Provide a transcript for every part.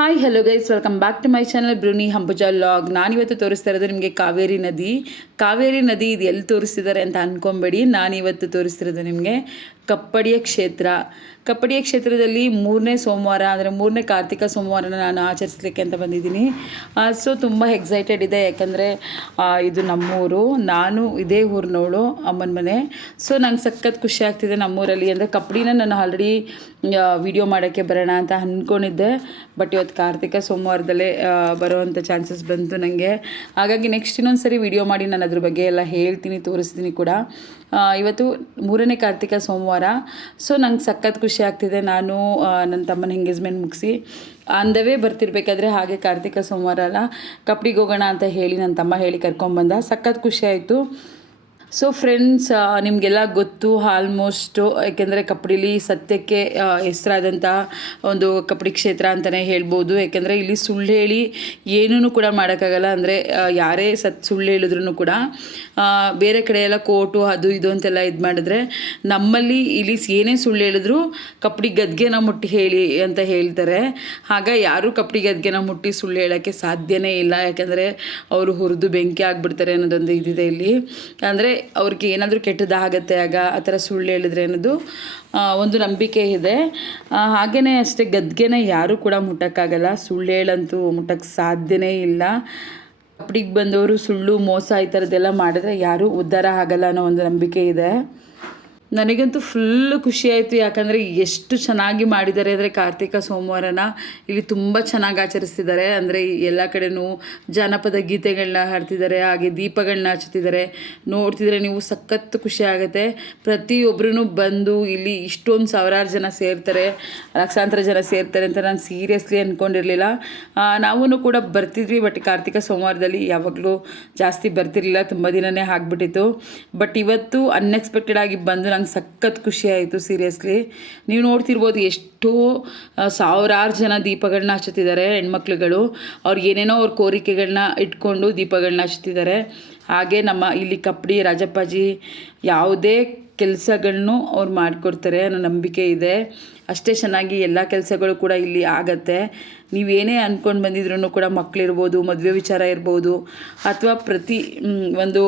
Hi hello guys, welcome back to my channel ಬ್ರೂನಿ ಹಂಬುಜಾ log. ನಾನಿವತ್ತು ತೋರಿಸ್ತಾ ಇರೋದು ನಿಮಗೆ ಕಾವೇರಿ ನದಿ ಇದು ಎಲ್ಲಿ ತೋರಿಸ್ತಿದ್ದಾರೆ ಅಂತ ಅಂದ್ಕೊಂಬೇಡಿ. ನಾನಿವತ್ತು ತೋರಿಸ್ತಿರೋದು ನಿಮಗೆ ಕಪ್ಪಡಿಯ ಕ್ಷೇತ್ರದಲ್ಲಿ 3ನೇ ಸೋಮವಾರ ಅಂದರೆ 3ನೇ ಕಾರ್ತಿಕ ಸೋಮವಾರನ ನಾನು ಆಚರಿಸಲಿಕ್ಕೆ ಅಂತ ಬಂದಿದ್ದೀನಿ. ಸೊ ತುಂಬ ಎಕ್ಸೈಟೆಡ್ ಇದೆ, ಯಾಕಂದರೆ ಇದು ನಮ್ಮೂರು, ನಾನು ಇದೇ ಊರಿನವಳು, ಅಮ್ಮನ ಮನೆ. ಸೊ ನಂಗೆ ಸಖತ್ ಖುಷಿ ಆಗ್ತಿದೆ ನಮ್ಮೂರಲ್ಲಿ. ಅಂದರೆ ಕಪ್ಪಡಿನ ನಾನು ಆಲ್ರೆಡಿ ವಿಡಿಯೋ ಮಾಡೋಕ್ಕೆ ಬರೋಣ ಅಂತ ಅಂದ್ಕೊಂಡಿದ್ದೆ, ಬಟ್ ಇವತ್ತು ಕಾರ್ತಿಕ ಸೋಮವಾರದಲ್ಲೇ ಬರೋವಂಥ ಚಾನ್ಸಸ್ ಬಂತು ನನಗೆ. ಹಾಗಾಗಿ ನೆಕ್ಸ್ಟ್ ಇನ್ನೊಂದು ಸರಿ ವಿಡಿಯೋ ಮಾಡಿ ನಾನು ಅದ್ರ ಬಗ್ಗೆ ಎಲ್ಲ ಹೇಳ್ತೀನಿ, ತೋರಿಸ್ತೀನಿ ಕೂಡ. ಇವತ್ತು 3ನೇ ಕಾರ್ತಿಕ ಸೋಮವಾರ. ಸೊ ನಂಗೆ ಸಖತ್ ಖುಷಿ ಆಗ್ತಿದೆ. ನಾನು ನನ್ನ ತಮ್ಮನ ಎಂಗೇಜ್ಮೆಂಟ್ ಮುಗಿಸಿ ಅಂದವೇ ಬರ್ತಿರ್ಬೇಕಾದ್ರೆ ಹಾಗೆ ಕಾರ್ತಿಕ ಸೋಮವಾರ ಅಲ್ಲ, ಕಪ್ಪಡಿಗೆ ಹೋಗೋಣ ಅಂತ ಹೇಳಿ ನನ್ನ ತಮ್ಮ ಹೇಳಿ ಕರ್ಕೊಂಡ್ಬಂದ. ಸಖತ್ ಖುಷಿ ಆಯಿತು. ಸೊ ಫ್ರೆಂಡ್ಸ್, ನಿಮಗೆಲ್ಲ ಗೊತ್ತು ಆಲ್ಮೋಸ್ಟು, ಯಾಕೆಂದರೆ ಕಪ್ಪಡಿಲಿ ಸತ್ಯಕ್ಕೆ ಹೆಸರಾದಂಥ ಒಂದು ಕಪ್ಪಡಿ ಕ್ಷೇತ್ರ ಅಂತಲೇ ಹೇಳ್ಬೋದು. ಯಾಕೆಂದರೆ ಇಲ್ಲಿ ಸುಳ್ಳು ಹೇಳಿ ಏನೂ ಕೂಡ ಮಾಡೋಕ್ಕಾಗಲ್ಲ. ಅಂದರೆ ಯಾರೇ ಸುಳ್ಳು ಹೇಳಿದ್ರು ಕೂಡ ಬೇರೆ ಕಡೆ ಎಲ್ಲ ಕೋರ್ಟು ಅದು ಇದು ಅಂತೆಲ್ಲ ಇದು ಮಾಡಿದ್ರೆ, ನಮ್ಮಲ್ಲಿ ಇಲ್ಲಿ ಏನೇ ಸುಳ್ಳು ಹೇಳಿದ್ರು ಕಪ್ಪಡಿ ಗದ್ಗೆನ ಮುಟ್ಟಿ ಹೇಳಿ ಅಂತ ಹೇಳ್ತಾರೆ. ಆಗ ಯಾರೂ ಕಪ್ಪಡಿ ಗದ್ಗೆನ ಮುಟ್ಟಿ ಸುಳ್ಳು ಹೇಳೋಕ್ಕೆ ಸಾಧ್ಯನೇ ಇಲ್ಲ, ಯಾಕೆಂದರೆ ಅವರು ಹುರಿದು ಬೆಂಕಿ ಆಗಿಬಿಡ್ತಾರೆ ಅನ್ನೋದೊಂದು ಇದಿದೆ ಇಲ್ಲಿ. ಅಂದರೆ ಅವ್ರಿಗೆ ಏನಾದರೂ ಕೆಟ್ಟದಾಗತ್ತೆ ಆಗ ಆ ಥರ ಸುಳ್ಳು ಹೇಳಿದ್ರೆ ಅನ್ನೋದು ಒಂದು ನಂಬಿಕೆ ಇದೆ. ಹಾಗೆಯೇ ಅಷ್ಟೇ, ಗದ್ಗೆನ ಯಾರೂ ಕೂಡ ಮುಟ್ಟೋಕ್ಕಾಗಲ್ಲ, ಸುಳ್ಳು ಹೇಳಂತೂ ಮುಟ್ಟಕ್ಕೆ ಸಾಧ್ಯನೇ ಇಲ್ಲ. ಕಪ್ಪಡಿಗೆ ಬಂದವರು ಸುಳ್ಳು ಮೋಸ ಈ ಥರದ್ದೆಲ್ಲ ಮಾಡಿದ್ರೆ ಯಾರೂ ಉದ್ಧಾರ ಆಗಲ್ಲ ಅನ್ನೋ ಒಂದು ನಂಬಿಕೆ ಇದೆ. ನನಗಂತೂ ಫುಲ್ಲು ಖುಷಿ ಆಯಿತು, ಯಾಕಂದರೆ ಎಷ್ಟು ಚೆನ್ನಾಗಿ ಮಾಡಿದ್ದಾರೆ ಅಂದರೆ ಕಾರ್ತಿಕ ಸೋಮವಾರನ ಇಲ್ಲಿ ತುಂಬ ಚೆನ್ನಾಗಿ ಆಚರಿಸ್ತಿದ್ದಾರೆ. ಅಂದರೆ ಎಲ್ಲ ಕಡೆಯೂ ಜಾನಪದ ಗೀತೆಗಳನ್ನ ಹಾಡ್ತಿದ್ದಾರೆ, ಹಾಗೆ ದೀಪಗಳನ್ನ ಹಚ್ತಿದ್ದಾರೆ. ನೋಡ್ತಿದ್ರೆ ನೀವು ಸಖತ್ತು ಖುಷಿ ಆಗುತ್ತೆ. ಪ್ರತಿಯೊಬ್ಬರೂ ಬಂದು ಇಲ್ಲಿ ಇಷ್ಟೊಂದು ಸಾವಿರಾರು ಜನ ಸೇರ್ತಾರೆ, ಲಕ್ಷಾಂತರ ಜನ ಸೇರ್ತಾರೆ ಅಂತ ನಾನು ಸೀರಿಯಸ್ಲಿ ಅಂದ್ಕೊಂಡಿರಲಿಲ್ಲ. ನಾವೂ ಕೂಡ ಬರ್ತಿದ್ವಿ, ಬಟ್ ಕಾರ್ತಿಕ ಸೋಮವಾರದಲ್ಲಿ ಯಾವಾಗಲೂ ಜಾಸ್ತಿ ಬರ್ತಿರಲಿಲ್ಲ, ತುಂಬ ದಿನವೇ ಆಗಿಬಿಟ್ಟಿತ್ತು. ಬಟ್ ಇವತ್ತು ಅನ್ಎಕ್ಸ್ಪೆಕ್ಟೆಡ್ ಆಗಿ ಬಂದು ನಂಗೆ ಸಖತ್ ಖುಷಿ ಆಯಿತು ಸೀರಿಯಸ್ಲಿ. ನೀವು ನೋಡ್ತಿರ್ಬೋದು ಎಷ್ಟೋ ಸಾವಿರಾರು ಜನ ದೀಪಗಳನ್ನ ಹಚ್ಚುತ್ತಿದ್ದಾರೆ, ಹೆಣ್ಮಕ್ಳುಗಳು. ಅವ್ರಿಗೆ ಏನೇನೋ ಅವ್ರ ಕೋರಿಕೆಗಳನ್ನ ಇಟ್ಕೊಂಡು ದೀಪಗಳನ್ನ ಹಚ್ತಿದ್ದಾರೆ. ಹಾಗೆ ನಮ್ಮ ಇಲ್ಲಿ ಕಪ್ಪಡಿ ರಾಜಪ್ಪಾಜಿ ಯಾವುದೇ ಕೆಲಸಗಳನ್ನೂ ಅವ್ರು ಮಾಡಿಕೊಡ್ತಾರೆ ಅನ್ನೋ ನಂಬಿಕೆ ಇದೆ. ಅಷ್ಟೇ ಚೆನ್ನಾಗಿ ಎಲ್ಲ ಕೆಲಸಗಳು ಕೂಡ ಇಲ್ಲಿ ಆಗತ್ತೆ. ನೀವೇನೇ ಅಂದ್ಕೊಂಡು ಬಂದಿದ್ರೂ ಕೂಡ, ಮಕ್ಕಳಿರ್ಬೋದು, ಮದುವೆ ವಿಚಾರ ಇರ್ಬೋದು, ಅಥವಾ ಪ್ರತಿ ಒಂದು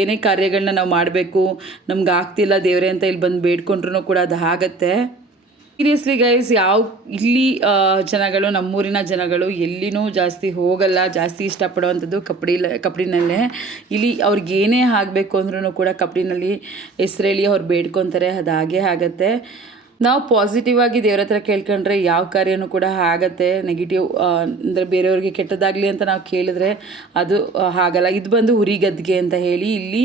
ಏನೇ ಕಾರ್ಯಗಳನ್ನ ನಾವು ಮಾಡಬೇಕು, ನಮ್ಗೆ ಆಗ್ತಿಲ್ಲ ದೇವರೇ ಅಂತ ಇಲ್ಲಿ ಬಂದು ಬೇಡ್ಕೊಂಡ್ರೂ ಕೂಡ ಅದು ಆಗತ್ತೆ. ಸೀರಿಯಸ್ಲಿ ಗೈಸ್, ಇಲ್ಲಿ ಜನಗಳು, ನಮ್ಮೂರಿನ ಜನಗಳು ಎಲ್ಲಿನೂ ಜಾಸ್ತಿ ಹೋಗಲ್ಲ, ಜಾಸ್ತಿ ಇಷ್ಟಪಡೋವಂಥದ್ದು ಕಪ್ಪಡಿನಲ್ಲೇ. ಇಲ್ಲಿ ಅವ್ರಿಗೆ ಏನೇ ಆಗಬೇಕು ಅಂದ್ರೂ ಕೂಡ ಕಪ್ಪಡಿನಲ್ಲಿ ಹೆಸರೇಳಿ ಅವ್ರು ಬೇಡ್ಕೊತಾರೆ, ಅದು ಹಾಗೇ ಆಗತ್ತೆ. ನಾವು ಪಾಸಿಟಿವ್ ಆಗಿ ದೇವ್ರ ಹತ್ರ ಕೇಳ್ಕೊಂಡ್ರೆ ಯಾವ ಕಾರ್ಯನೂ ಕೂಡ ಆಗತ್ತೆ. ನೆಗೆಟಿವ್ ಅಂದರೆ ಬೇರೆಯವ್ರಿಗೆ ಕೆಟ್ಟದಾಗಲಿ ಅಂತ ನಾವು ಕೇಳಿದ್ರೆ ಅದು ಆಗಲ್ಲ. ಇದು ಬಂದು ಹುರಿಗದ್ಗೆ ಅಂತ ಹೇಳಿ ಇಲ್ಲಿ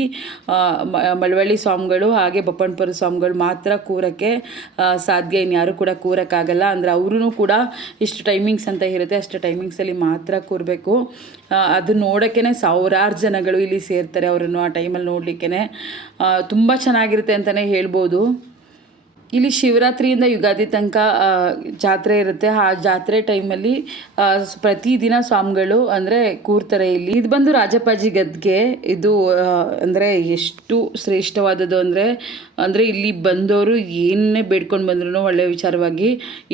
ಮಳವಳ್ಳಿ ಸ್ವಾಮಿಗಳು ಹಾಗೆ ಬಪ್ಪಣ್ಣಪುರ ಸ್ವಾಮಿಗಳು ಮಾತ್ರ ಕೂರಕ್ಕೆ ಸಾಧ್ಯ, ಇನ್ಯಾರೂ ಕೂಡ ಕೂರಕ್ಕಾಗಲ್ಲ. ಅಂದರೆ ಅವ್ರೂ ಕೂಡ ಇಷ್ಟು ಟೈಮಿಂಗ್ಸ್ ಅಂತ ಇರುತ್ತೆ, ಅಷ್ಟು ಟೈಮಿಂಗ್ಸಲ್ಲಿ ಮಾತ್ರ ಕೂರಬೇಕು. ಅದು ನೋಡೋಕ್ಕೇ ಸಾವಿರಾರು ಜನಗಳು ಇಲ್ಲಿ ಸೇರ್ತಾರೆ ಅವರನ್ನು ಆ ಟೈಮಲ್ಲಿ ನೋಡಲಿಕ್ಕೆ. ತುಂಬ ಚೆನ್ನಾಗಿರುತ್ತೆ ಅಂತಲೇ ಹೇಳ್ಬೋದು. ಇಲ್ಲಿ ಶಿವರಾತ್ರಿಯಿಂದ ಯುಗಾದಿ ತನಕ ಜಾತ್ರೆ ಇರುತ್ತೆ. ಆ ಜಾತ್ರೆ ಟೈಮಲ್ಲಿ ಪ್ರತಿದಿನ ಸ್ವಾಮಿಗಳು ಅಂದರೆ ಕೂರ್ತಾರೆ ಇಲ್ಲಿ. ಇದು ಬಂದು ರಾಜಪ್ಪಾಜಿ ಗದ್ಗೆ. ಇದು ಅಂದರೆ ಎಷ್ಟು ಶ್ರೇಷ್ಠವಾದದ್ದು ಅಂದರೆ ಇಲ್ಲಿ ಬಂದವರು ಏನೇ ಬೇಡ್ಕೊಂಡು ಬಂದ್ರೂ ಒಳ್ಳೆಯ ವಿಚಾರವಾಗಿ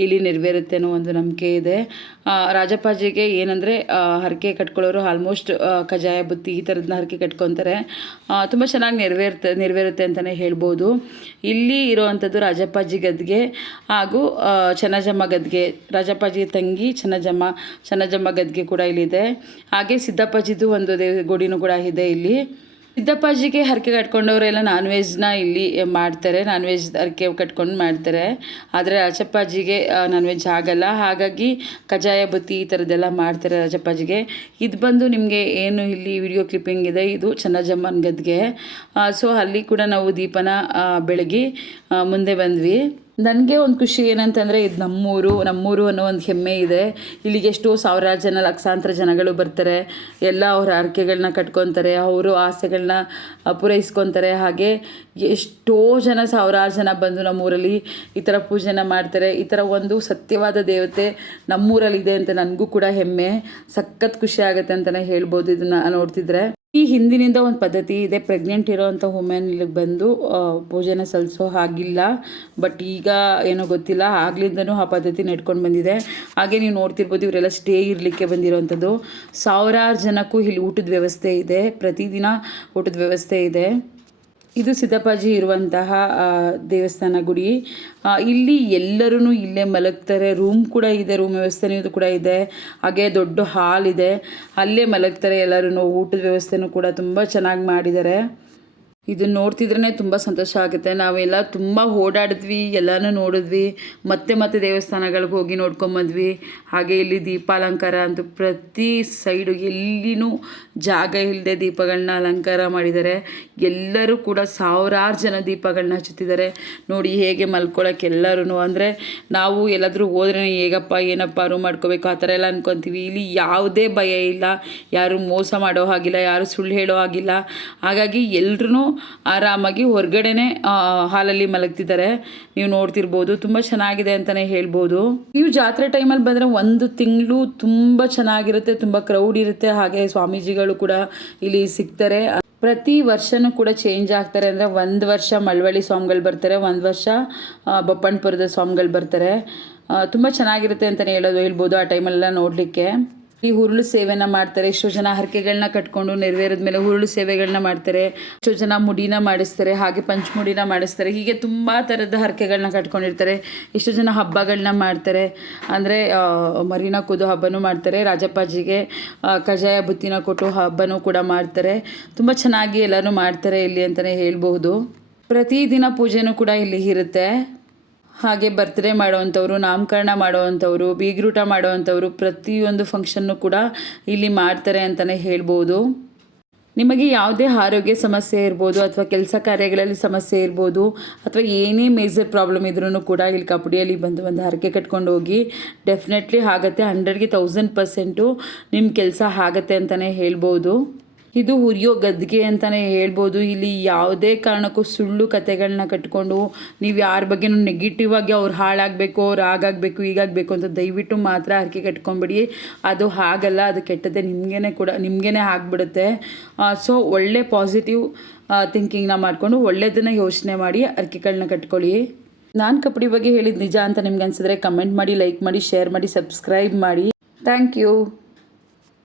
ಇಲ್ಲಿ ನೆರವೇರುತ್ತೆ ಅನ್ನೋ ಒಂದು ನಂಬಿಕೆ ಇದೆ. ರಾಜಪ್ಪಾಜಿಗೆ ಏನಂದರೆ ಹರಕೆ ಕಟ್ಕೊಳ್ಳೋರು ಆಲ್ಮೋಸ್ಟ್ ಕಜಾಯ ಬುತ್ತಿ ಈ ಥರದನ್ನ ಹರಕೆ ಕಟ್ಕೊತಾರೆ. ತುಂಬ ಚೆನ್ನಾಗಿ ನೆರವೇರುತ್ತೆ ಅಂತಲೇ ಹೇಳ್ಬೋದು. ಇಲ್ಲಿ ಇರೋವಂಥದ್ದು ರಾಜಪ್ಪಾಜಿ ಗದ್ಗೆ ಹಾಗೂ ಚೆನ್ನಜಮ್ಮ ಗದ್ಗೆ. ರಾಜಪ್ಪಾಜಿ ತಂಗಿ ಚೆನ್ನಜಮ್ಮ ಗದ್ಗೆ ಕೂಡ ಇಲ್ಲಿದೆ. ಹಾಗೆ ಸಿದ್ದಪ್ಪಾಜಿದು ಒಂದು ಗುಡಿನೂ ಕೂಡ ಇದೆ ಇಲ್ಲಿ. ಸಿದ್ದಪ್ಪಾಜಿಗೆ ಹರಕೆ ಕಟ್ಕೊಂಡವರೆಲ್ಲ ನಾನ್ ವೆಜ್ನ ಇಲ್ಲಿ ಮಾಡ್ತಾರೆ, ನಾನ್ ವೆಜ್ ಹರಕೆ ಕಟ್ಕೊಂಡು ಮಾಡ್ತಾರೆ. ಆದರೆ ರಾಜಪ್ಪಾಜಿಗೆ ನಾನ್ ವೆಜ್ ಆಗಲ್ಲ, ಹಾಗಾಗಿ ಕಜಾಯ ಬುತ್ತಿ ಈ ಥರದ್ದೆಲ್ಲ ಮಾಡ್ತಾರೆ ರಾಜಪ್ಪಾಜಿಗೆ. ಇದು ಬಂದು ನಿಮಗೆ ಏನು ಇಲ್ಲಿ ವಿಡಿಯೋ ಕ್ಲಿಪ್ಪಿಂಗ್ ಇದೆ, ಇದು ಚೆನ್ನಜಮ್ಮನ ಗದ್ಗೆ. ಸೊ ಅಲ್ಲಿ ಕೂಡ ನಾವು ದೀಪನ ಬೆಳಗಿ ಮುಂದೆ ಬಂದ್ವಿ. ನನಗೆ ಒಂದು ಖುಷಿ ಏನಂತಂದರೆ, ಇದು ನಮ್ಮೂರು ಅನ್ನೋ ಒಂದು ಹೆಮ್ಮೆ ಇದೆ. ಇಲ್ಲಿಗೆ ಎಷ್ಟೋ ಸಾವಿರಾರು ಜನ, ಲಕ್ಷಾಂತರ ಜನಗಳು ಬರ್ತಾರೆ. ಎಲ್ಲ ಅವ್ರ ಹರಕೆಗಳನ್ನ ಕಟ್ಕೊತಾರೆ, ಅವರು ಆಸೆಗಳನ್ನ ಪೂರೈಸ್ಕೊತಾರೆ. ಹಾಗೆ ಎಷ್ಟೋ ಜನ, ಸಾವಿರಾರು ಜನ ಬಂದು ನಮ್ಮೂರಲ್ಲಿ ಈ ಥರ ಪೂಜೆನ ಮಾಡ್ತಾರೆ. ಈ ಥರ ಒಂದು ಸತ್ಯವಾದ ದೇವತೆ ನಮ್ಮೂರಲ್ಲಿದೆ ಅಂತ ನನಗೂ ಕೂಡ ಹೆಮ್ಮೆ. ಸಖತ್ ಖುಷಿ ಆಗುತ್ತೆ ಅಂತಲೇ ಹೇಳ್ಬೋದು ಇದನ್ನು ನೋಡ್ತಿದ್ರೆ. ಈ ಹಿಂದಿನಿಂದ ಒಂದು ಪದ್ಧತಿ ಇದೆ, ಪ್ರೆಗ್ನೆಂಟ್ ಇರೋವಂಥ ವುಮೆನ್ ಇಲ್ಲಿಗೆ ಬಂದು ಪೂಜೆನ ಸಲ್ಲಿಸೋ ಹಾಗಿಲ್ಲ. ಬಟ್ ಈಗ ಏನೋ ಗೊತ್ತಿಲ್ಲ, ಆಗ್ಲಿಂದನೂ ಆ ಪದ್ಧತಿ ನಡ್ಕೊಂಡು ಬಂದಿದೆ. ಹಾಗೆ ನೀವು ನೋಡ್ತಿರ್ಬೋದು, ಇವರೆಲ್ಲ ಸ್ಟೇ ಇರಲಿಕ್ಕೆ ಬಂದಿರೋವಂಥದ್ದು. ಸಾವಿರಾರು ಜನಕ್ಕೂ ಇಲ್ಲಿ ಊಟದ ವ್ಯವಸ್ಥೆ ಇದೆ, ಪ್ರತಿದಿನ ಊಟದ ವ್ಯವಸ್ಥೆ ಇದೆ. ಇದು ಸಿದ್ದಪ್ಪಾಜಿ ಇರುವಂತಹ ದೇವಸ್ಥಾನ ಗುಡಿ. ಇಲ್ಲಿ ಎಲ್ಲರೂ ಇಲ್ಲೇ ಮಲಗ್ತಾರೆ. ರೂಮ್ ಕೂಡ ಇದೆ, ರೂಮ್ ವ್ಯವಸ್ಥೆನೂ ಕೂಡ ಇದೆ. ಹಾಗೆ ದೊಡ್ಡ ಹಾಲ್ ಇದೆ, ಅಲ್ಲೇ ಮಲಗ್ತಾರೆ ಎಲ್ಲರೂ. ಊಟದ ವ್ಯವಸ್ಥೆನೂ ಕೂಡ ತುಂಬ ಚೆನ್ನಾಗಿ ಮಾಡಿದ್ದಾರೆ. ಇದನ್ನು ನೋಡ್ತಿದ್ರೇ ತುಂಬ ಸಂತೋಷ ಆಗುತ್ತೆ. ನಾವೆಲ್ಲ ತುಂಬ ಓಡಾಡಿದ್ವಿ, ಎಲ್ಲನೂ ನೋಡಿದ್ವಿ, ಮತ್ತೆ ದೇವಸ್ಥಾನಗಳಿಗೆ ಹೋಗಿ ನೋಡ್ಕೊಂಬಂದ್ವಿ. ಹಾಗೆ ಇಲ್ಲಿ ದೀಪಾಲಂಕಾರ ಅಂತೂ ಪ್ರತಿ ಸೈಡು ಎಲ್ಲಿನೂ ಜಾಗ ಇಲ್ಲದೆ ದೀಪಗಳನ್ನ ಅಲಂಕಾರ ಮಾಡಿದ್ದಾರೆ. ಎಲ್ಲರೂ ಕೂಡ ಸಾವಿರಾರು ಜನ ದೀಪಗಳನ್ನ ಹಚ್ಚುತ್ತಿದ್ದಾರೆ. ನೋಡಿ ಹೇಗೆ ಮಲ್ಕೊಳ್ಳೋಕೆ ಎಲ್ಲರೂ. ಅಂದರೆ ನಾವು ಎಲ್ಲಾದರೂ ಹೋದ್ರೆ ಹೇಗಪ್ಪ ಏನಪ್ಪ ರೂಮ್ ಮಾಡ್ಕೋಬೇಕು ಆ ಥರ ಎಲ್ಲ ಅಂದ್ಕೊತೀವಿ. ಇಲ್ಲಿ ಯಾವುದೇ ಭಯ ಇಲ್ಲ, ಯಾರು ಮೋಸ ಮಾಡೋ ಹಾಗಿಲ್ಲ, ಯಾರು ಸುಳ್ಳು ಹೇಳೋ ಹಾಗಿಲ್ಲ. ಹಾಗಾಗಿ ಎಲ್ಲರೂ ಆರಾಮಾಗಿ ಹೊರಗಡೆನೆ ಹಾಲಲ್ಲಿ ಮಲಗ್ತಿದ್ದಾರೆ. ನೀವು ನೋಡ್ತಿರ್ಬೋದು, ತುಂಬ ಚೆನ್ನಾಗಿದೆ ಅಂತಲೇ ಹೇಳ್ಬೋದು. ನೀವು ಜಾತ್ರೆ ಟೈಮಲ್ಲಿ ಬಂದರೆ 1 ತಿಂಗಳು ತುಂಬ ಚೆನ್ನಾಗಿರುತ್ತೆ, ತುಂಬ ಕ್ರೌಡ್ ಇರುತ್ತೆ. ಹಾಗೆ ಸ್ವಾಮೀಜಿಗಳು ಕೂಡ ಇಲ್ಲಿ ಸಿಗ್ತಾರೆ. ಪ್ರತಿ ವರ್ಷವೂ ಕೂಡ ಚೇಂಜ್ ಆಗ್ತಾರೆ. ಅಂದರೆ 1 ವರ್ಷ ಮಳವಳ್ಳಿ ಸ್ವಾಮಿಗಳು ಬರ್ತಾರೆ, 1 ವರ್ಷ ಬಪ್ಪಣ್ಣಪುರದ ಸ್ವಾಮಿಗಳು ಬರ್ತಾರೆ. ತುಂಬ ಚೆನ್ನಾಗಿರುತ್ತೆ ಅಂತಲೇ ಹೇಳ್ಬೋದು ಆ ಟೈಮಲ್ಲೆಲ್ಲ ನೋಡಲಿಕ್ಕೆ. ಈ ಹುರುಳು ಸೇವೆನ ಮಾಡ್ತಾರೆ. ಎಷ್ಟೋ ಜನ ಹರಕೆಗಳನ್ನ ಕಟ್ಕೊಂಡು ನೆರವೇರಿದ ಮೇಲೆ ಹುರುಳು ಸೇವೆಗಳನ್ನ ಮಾಡ್ತಾರೆ. ಎಷ್ಟೋ ಜನ ಮುಡಿನ ಮಾಡಿಸ್ತಾರೆ, ಹಾಗೆ ಪಂಚಮುಡಿನ ಮಾಡಿಸ್ತಾರೆ. ಹೀಗೆ ತುಂಬ ಥರದ ಹರಕೆಗಳನ್ನ ಕಟ್ಕೊಂಡಿರ್ತಾರೆ. ಎಷ್ಟೋ ಜನ ಹಬ್ಬಗಳನ್ನ ಮಾಡ್ತಾರೆ. ಅಂದರೆ ಮರಿನ ಕೂದೋ ಹಬ್ಬನೂ ಮಾಡ್ತಾರೆ. ರಾಜಪ್ಪಾಜಿಗೆ ಕಜಾಯ ಬುತ್ತಿನ ಕೊಟ್ಟು ಹಬ್ಬನೂ ಕೂಡ ಮಾಡ್ತಾರೆ. ತುಂಬ ಚೆನ್ನಾಗಿ ಎಲ್ಲನೂ ಮಾಡ್ತಾರೆ ಇಲ್ಲಿ ಅಂತಲೇ ಹೇಳ್ಬೋದು. ಪ್ರತಿದಿನ ಪೂಜೆನೂ ಕೂಡ ಇಲ್ಲಿ ಇರುತ್ತೆ. ಹಾಗೆ ಬರ್ತ್ಡೇ ಮಾಡೋವಂಥವ್ರು, ನಾಮಕರಣ ಮಾಡೋವಂಥವ್ರು, ಬೀಗ್ರೂಟ ಮಾಡೋವಂಥವ್ರು ಪ್ರತಿಯೊಂದು ಫಂಕ್ಷನ್ನು ಕೂಡ ಇಲ್ಲಿ ಮಾಡ್ತಾರೆ ಅಂತಲೇ ಹೇಳ್ಬೋದು. ನಿಮಗೆ ಯಾವುದೇ ಆರೋಗ್ಯ ಸಮಸ್ಯೆ ಇರ್ಬೋದು, ಅಥವಾ ಕೆಲಸ ಕಾರ್ಯಗಳಲ್ಲಿ ಸಮಸ್ಯೆ ಇರ್ಬೋದು, ಅಥವಾ ಏನೇ ಮೇಜರ್ ಪ್ರಾಬ್ಲಮ್ ಇದ್ರೂ ಕೂಡ ಇಲ್ಲಿ ಕಪಡಿಯಲ್ಲಿ ಬಂದು ಒಂದು ಹರಕೆ ಕಟ್ಕೊಂಡು ಹೋಗಿ. ಡೆಫಿನೆಟ್ಲಿ ಆಗುತ್ತೆ, 100ಗೆ 1000% ನಿಮ್ಮ ಕೆಲಸ ಆಗುತ್ತೆ ಅಂತಲೇ ಹೇಳ್ಬೋದು. ಇದು ಉರಿಯೋ ಗದ್ಗೆ ಅಂತಲೇ ಹೇಳ್ಬೋದು. ಇಲ್ಲಿ ಯಾವುದೇ ಕಾರಣಕ್ಕೂ ಸುಳ್ಳು ಕತೆಗಳನ್ನ ಕಟ್ಕೊಂಡು ನೀವು ಯಾರ ಬಗ್ಗೆನೂ ನೆಗೆಟಿವ್ ಆಗಿ ಅವ್ರು ಹಾಳಾಗಬೇಕು, ಅವ್ರು ಆಗಾಗಬೇಕು, ಹೀಗಾಗಬೇಕು ಅಂತ ದಯವಿಟ್ಟು ಮಾತ್ರ ಹರಕೆ ಕಟ್ಕೊಂಬಿಡಿ. ಅದು ಹಾಗಲ್ಲ, ಅದು ಕೆಟ್ಟದ್ದೇ ನಿಮಗೇ ಆಗಿಬಿಡುತ್ತೆ. ಸೊ ಒಳ್ಳೆ ಪಾಸಿಟಿವ್ ಥಿಂಕಿಂಗ್ನ ಮಾಡಿಕೊಂಡು ಒಳ್ಳೆಯದನ್ನು ಯೋಚನೆ ಮಾಡಿ ಹರಕೆಗಳನ್ನ ಕಟ್ಕೊಳ್ಳಿ. ನಾನು ಕಪಡಿ ಬಗ್ಗೆ ಹೇಳಿದ್ದು ನಿಜ ಅಂತ ನಿಮ್ಗೆ ಅನಿಸಿದ್ರೆ ಕಮೆಂಟ್ ಮಾಡಿ, ಲೈಕ್ ಮಾಡಿ, ಶೇರ್ ಮಾಡಿ, ಸಬ್ಸ್ಕ್ರೈಬ್ ಮಾಡಿ. Thank you.